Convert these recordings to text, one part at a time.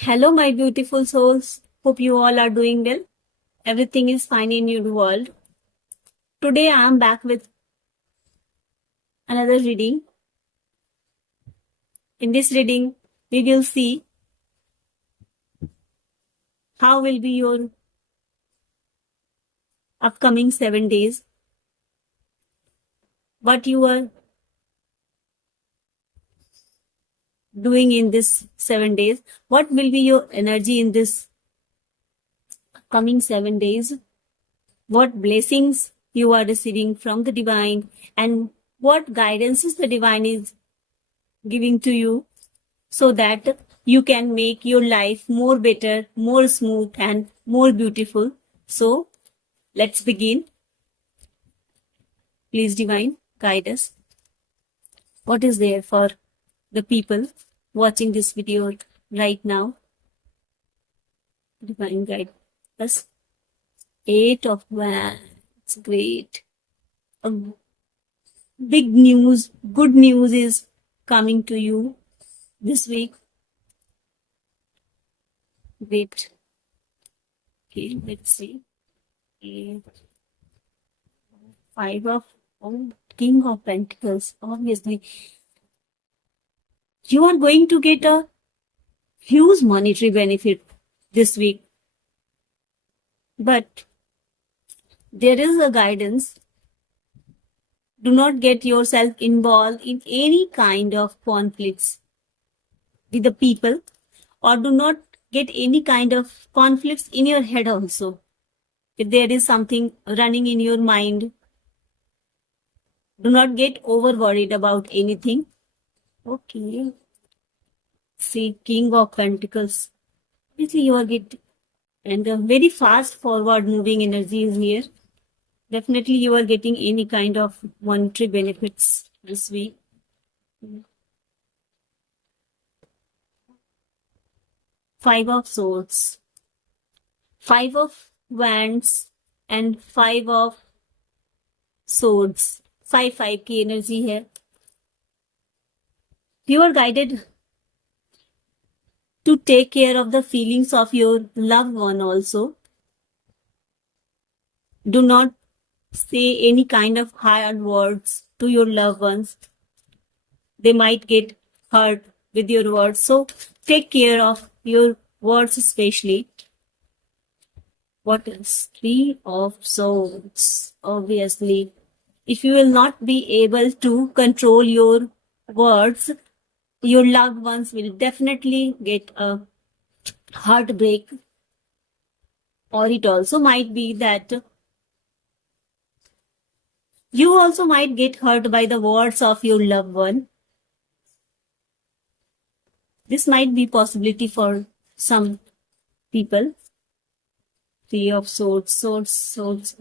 Hello, my beautiful souls. Hope you all are doing well. Everything is fine in your world. Today I am back with another reading. In this reading, we will see how will be your upcoming 7 days, what you are doing in this 7 days, what will be your energy in this coming 7 days, what blessings you are receiving from the divine, and what guidances the divine is giving to you so that you can make your life more better, more smooth, and more beautiful. So, let's begin. Please, divine, guide us. What is there for the people watching this video right now? Divine, guide us. 8 of Wands. Great. Big news, good news is coming to you this week. Great. Okay, let's see. 5 of King of Pentacles. Obviously, you are going to get a huge monetary benefit this week. But there is a guidance. Do not get yourself involved in any kind of conflicts with the people, or do not get any kind of conflicts in your head also. If there is something running in your mind, do not get over worried about anything. Okay. See, King of Pentacles. Obviously, you are getting, and a very fast forward moving energy is here. Definitely, you are getting any kind of monetary benefits this week. 5 of Swords, 5 of Wands, and 5 of Swords. 5 की energy है. You are guided to take care of the feelings of your loved one also. Do not say any kind of hard words to your loved ones. They might get hurt with your words. So take care of your words especially. What is 3 of Swords? Obviously, if you will not be able to control your words, your loved ones will definitely get a heartbreak. Or it also might be that you also might get hurt by the words of your loved one. This might be possibility for some people. 3 of Swords, Swords.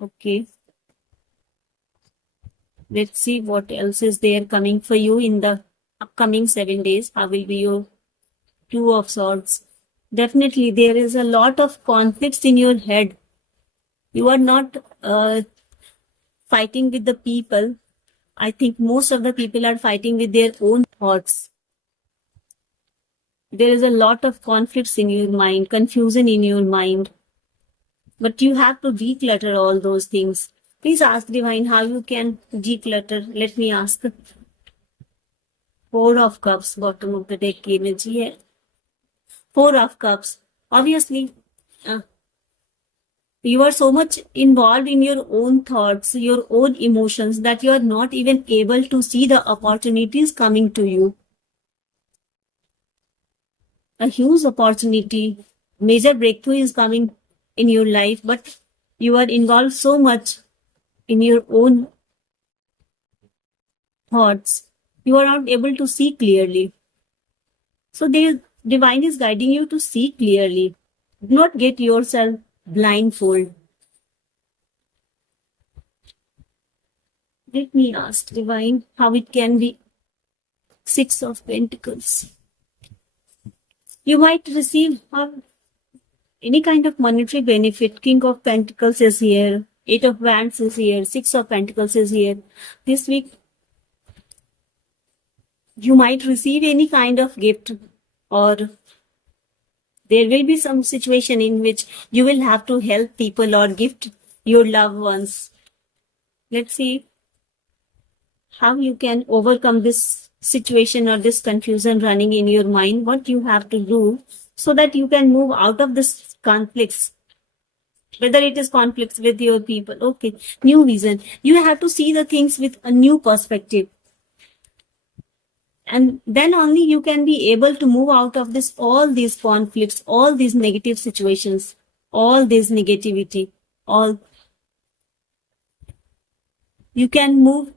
Okay. Let's see what else is there coming for you in the upcoming 7 days. How will be your 2 of Swords? Definitely, there is a lot of conflicts in your head. You are not fighting with the people. I think most of the people are fighting with their own thoughts. There is a lot of conflicts in your mind, confusion in your mind. But you have to declutter all those things. Please ask Divine how you can declutter. Let me ask. 4 of Cups, bottom of the deck energy है. 4 of Cups. Obviously, you are so much involved in your own thoughts, your own emotions, that you are not even able to see the opportunities coming to you. A huge opportunity, major breakthrough is coming in your life, but you are involved so much in your own thoughts, you are not able to see clearly. So the divine is guiding you to see clearly. Do not get yourself blindfold. Let me ask divine how it can be. 6 of Pentacles. You might receive any kind of monetary benefit. King of Pentacles is here. 8 of Wands is here. 6 of Pentacles is here. This week, you might receive any kind of gift or there will be some situation in which you will have to help people or gift your loved ones. Let's see how you can overcome this situation or this confusion running in your mind, what you have to do so that you can move out of this conflicts, whether it is conflicts with your people. Okay, new vision. You have to see the things with a new perspective. And then only you can be able to move out of this, all these conflicts, all these negative situations, all this negativity, all. You can move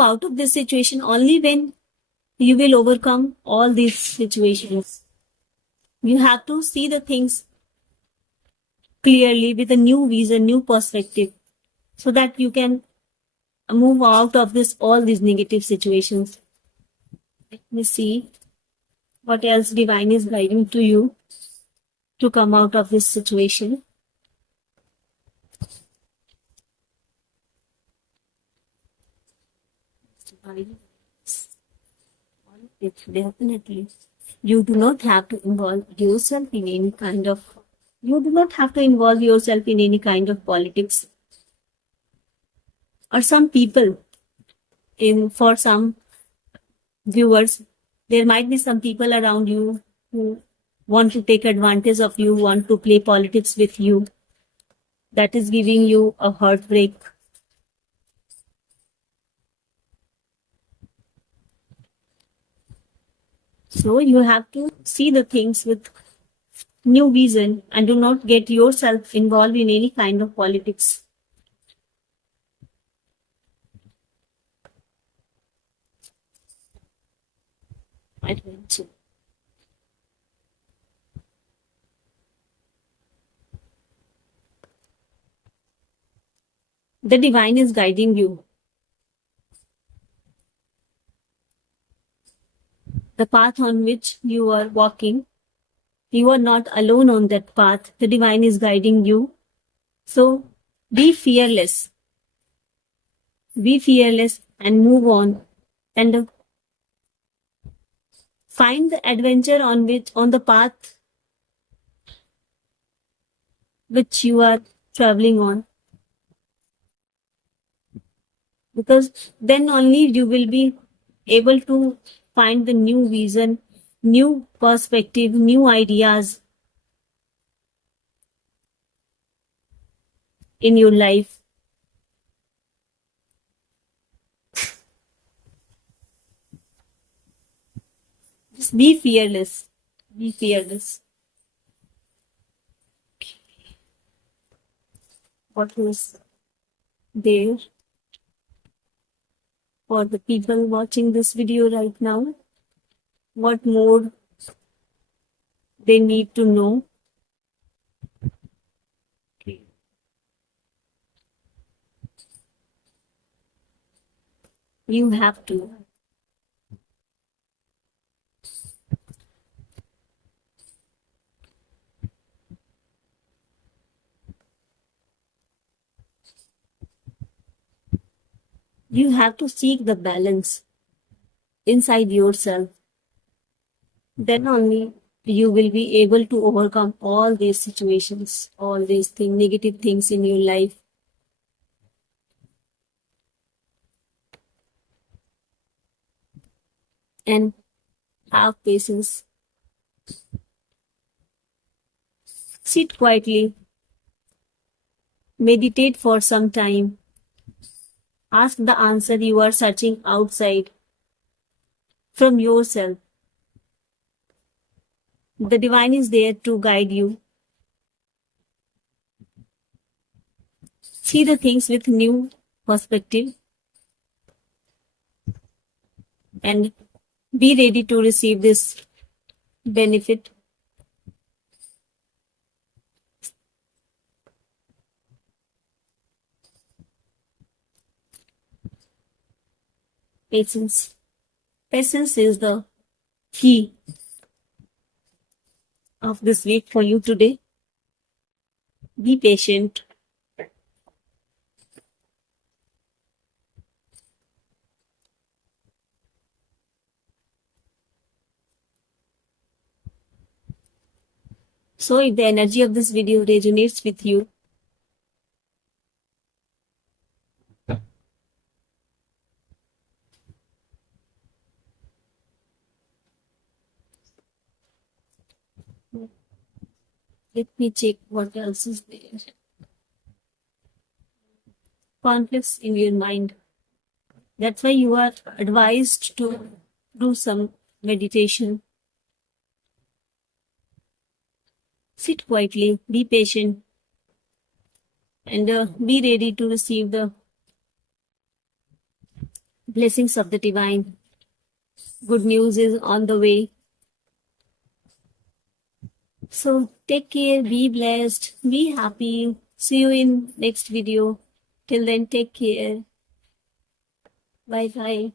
out of this situation only when you will overcome all these situations. You have to see the things clearly with a new vision, new perspective, so that you can move out of this, all these negative situations. Let me see what else divine is guiding to you to come out of this situation. It's definitely. You do not have to involve yourself in any kind of, you do not have to involve yourself in any kind of politics. Or some people, for some viewers, there might be some people around you who want to take advantage of you, want to play politics with you. That is giving you a heartbreak. So you have to see the things with new vision and do not get yourself involved in any kind of politics. Adventure. The divine is guiding you. The path on which you are walking, you are not alone on that path. The divine is guiding you. So be fearless. Be fearless and move on. And find the adventure on the path which you are traveling on. Because then only you will be able to find the new vision, new perspective, new ideas in your life. Just be fearless. Be fearless. What is there for the people watching this video right now? What more they need to know? You have to. You have to seek the balance inside yourself. Then only you will be able to overcome all these situations, all these negative things in your life. And have patience. Sit quietly. Meditate for some time. Ask the answer you are searching outside from yourself. The divine is there to guide you. See the things with new perspective and be ready to receive this benefit. Patience. Patience is the key of this week for you today. Be patient. So if the energy of this video resonates with you, let me check what else is there. Conflicts in your mind. That's why you are advised to do some meditation. Sit quietly, be patient, and be ready to receive the blessings of the divine. Good news is on the way. So take care, be blessed, be happy. See you in next video. Till then, take care. Bye bye.